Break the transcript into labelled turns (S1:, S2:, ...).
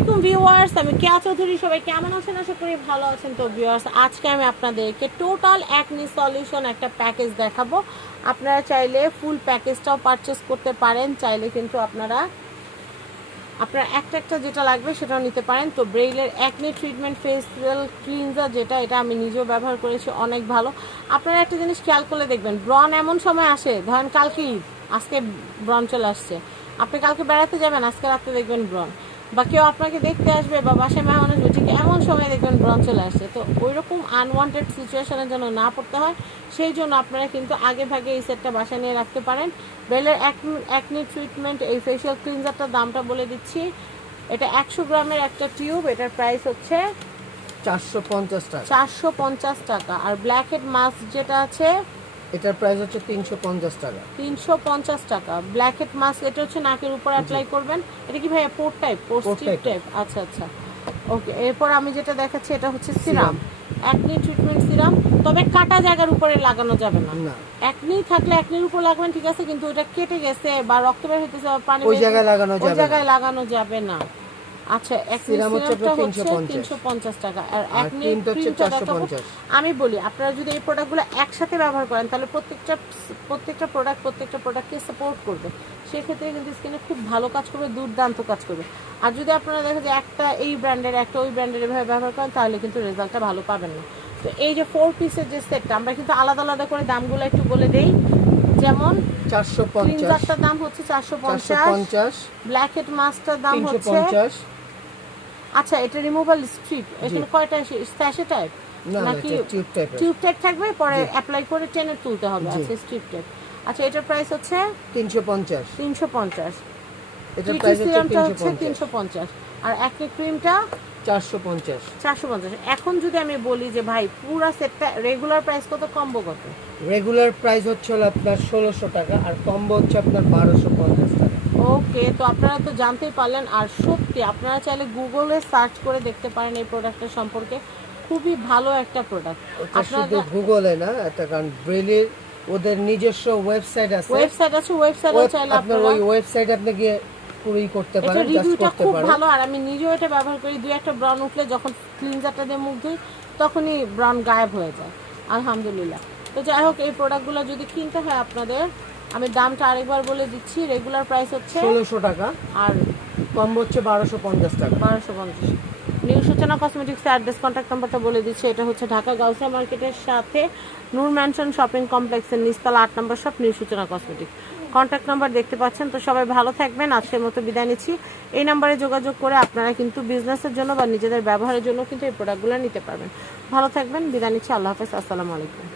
S1: আলাইকুম ভিউয়ার্স, আমি কেয়া চৌধুরী, সবাই কেমন আছেন? আশা করি ভালো আছেন। তো ভিউয়ার্স, আজকে আমি আপনাদেরকে টোটাল একনি সলিউশন একটা প্যাকেজ দেখাবো। আপনারা চাইলে ফুল প্যাকেজটাও পারচেস করতে পারেন, চাইলে কিন্তু আপনারা, আপনার একটা একটা যেটা লাগবে সেটাও নিতে পারেন। তো ব্রেইলের একনি ট্রিটমেন্ট ফেসিয়াল ক্লিনজার যেটা, এটা আমি নিজেও ব্যবহার করেছি, অনেক ভালো। আপনারা একটা জিনিস খেয়াল করলে দেখবেন ব্রন এমন সময় আসে, ধরেন কালকে আজকে ব্রন চলে আসছে। আপনি কালকে বেড়াতে যাবেন, আজকে রাত্রে দেখবেন ব্রন বা কেউ আপনাকে দেখতে আসবে বা বাসায় মেহমান আসবে ঠিক এমন সময় দেখবেন ব্রন চলে আসছে। তো ওই রকম আনওয়ান্টেড সিচুয়েশনের জন্য না পড়তে হয়। সেই জন্য আপনারা কিন্তু আগে ভাগে এই সেটটা বাসায় নিয়ে রাখতে পারেন। বেলের এক একনি ট্রিটমেন্ট এই ফেশিয়াল ক্লিনজারটার দামটা বলে দিচ্ছি। এটা একশো গ্রামের একটা টিউব এটার প্রাইস হচ্ছে
S2: চারশো পঞ্চাশ টাকা।
S1: চারশো পঞ্চাশ টাকা। আর ব্ল্যাক হেড মাস্ক যেটা আছে
S2: এটার প্রাইস হচ্ছে তিনশো পঞ্চাশ টাকা।
S1: তিনশো পঞ্চাশ টাকা। ব্ল্যাক হেড মাস্ক এটা হচ্ছে নাকের উপর অ্যাপ্লাই করবেন। এটা কি ভাইয়া port type post
S2: Port
S1: type আচ্ছা আচ্ছা। ওকে এরপর আমি যেটা দেখাচ্ছি এটা হচ্ছে সিরাম। Acne treatment serum. তবে কাটা জায়গার উপরে লাগানো যাবে না।
S2: না।
S1: একনি থাকলে একনির উপর লাগবেন ঠিক আছে কিন্তু ওটা কেটে গেছে বা রক্ত বের হইতেছে পানি
S2: ওই জায়গায় লাগানো যাবে না।
S1: জায়গায় লাগানো যাবে না। আচ্ছা একনি
S2: হচ্ছে
S1: সিরামটা হচ্ছে
S2: 350
S1: তিনশো পঞ্চাশ টাকা। আর একনি
S2: ক্রিমটা হচ্ছে
S1: ক্রিমটা দেখাবো
S2: 450
S1: আমি বলি আপনারা যদি এই প্রোডাক্টগুলো একসাথে ব্যবহার করেন তাহলে প্রত্যেকটা প্রত্যেকটা প্রোডাক্ট প্রত্যেকটা প্রোডাক্টকে সাপোর্ট করবে। সেক্ষেত্রে কিন্তু স্কিনে খুব ভালো কাজ করবে দুর্দান্ত কাজ করবে। আর যদি আপনারা দেখেন যে একটা এই ব্র্যান্ডের একটা ওই ব্র্যান্ডের এভাবে ব্যবহার করেন তাহলে কিন্তু রেজাল্টটা ভালো পাবেন না। তো এই যে ফোর পিসের যে সেটটা আমরা কিন্তু আলাদা আলাদা করে দামগুলো একটু বলে দেই। যেমন
S2: চারশো পঞ্চাশ।
S1: ক্লিনজারটার দাম হচ্ছে চারশো পঞ্চাশ। ব্ল্যাক হেড মাস্কটার দাম হচ্ছে আচ্ছা এটা রিমুভাল স্ট্রিপ এখানে কয়টা স্ট্যাশে টাইপ নাকি
S2: টিউব টাইপের
S1: টিউব টাইপ থাকবে পরে অ্যাপ্লাই করে টেনে তুলতে হবে। আচ্ছা স্ট্রিপ টাইপ আচ্ছা এটার প্রাইস হচ্ছে?
S2: তিনশো পঞ্চাশ।
S1: তিনশো পঞ্চাশ।
S2: এটার প্রাইস হচ্ছে
S1: সিরামটা
S2: তিনশো
S1: হচ্ছে
S2: পঞ্চাশ।
S1: তিনশো পঞ্চাশ। আর একনি ক্রিমটা
S2: চারশো পঞ্চাশ।
S1: চারশো পঞ্চাশ। এখন যদি আমি বলি যে ভাই পুরা সেটটা রেগুলার প্রাইস কত কম্বো কত?
S2: রেগুলার প্রাইস হচ্ছে আপনার ষোলোশো টাকা আর কম্বো হচ্ছে আপনার বারোশো পঞ্চাশ টাকা।
S1: ওকে তো আপনারা তো জানতেই পারলেন আর সত্যি আপনারা চাইলে গুগলে সার্চ করে দেখতে পারেন এই প্রোডাক্টের সম্পর্কে। খুবই ভালো একটা প্রোডাক্ট
S2: শুধু গুগলে না এটা কারণ ব্রেলির ওদের নিজস্ব ওয়েবসাইট আছে।
S1: ওয়েবসাইট আছে ওয়েবসাইটে
S2: ওয়েব-
S1: চাইলে
S2: আপনার
S1: আপনারা
S2: ওই ওয়েবসাইটে আপনি গিয়ে পুরোই করতে
S1: এটা
S2: পারেন জাস্ট
S1: রিভিউটা
S2: করতে
S1: খুব ভালো আর আমি নিজেও এটা ব্যবহার করি। দুই একটা ব্রাউন উঠলে যখন ক্লিনজারটা দিয়ে মুখ ধুই তখনই ব্রাউন গায়েব হয়ে যায়। আলহামদুলিল্লাহ। তো যাই হোক এই প্রোডাক্টগুলো যদি কিনতে হয় আপনাদের আমি দামটা আরেকবার বলে দিচ্ছি রেগুলার প্রাইস হচ্ছে
S2: ষোলোশো টাকা।
S1: আর
S2: কম্বো হচ্ছে বারোশো পঞ্চাশ টাকা।
S1: বারোশো পঞ্চাশ। নিউ সূচনা কসমেটিক্স অ্যাড্রেস কন্ট্যাক্ট নাম্বারটা বলে দিচ্ছি এটা হচ্ছে ঢাকা গাউসিয়া মার্কেটের সাথে নূর ম্যানশন শপিং কমপ্লেক্সের নিচতলা আট নম্বর shop new Suchona cosmetics contact number দেখতে পাচ্ছেন তো সবাই ভালো থাকবেন আজকের মতো বিদায় নিচ্ছি। এই নাম্বারে যোগাযোগ করে আপনারা কিন্তু বিজনেসের জন্য বা নিজেদের ব্যবহারের জন্য কিন্তু এই প্রোডাক্টগুলো নিতে পারবেন। ভালো থাকবেন বিদায় নিচ্ছি আল্লাহ হাফেজ আসসালামু আলাইকুম।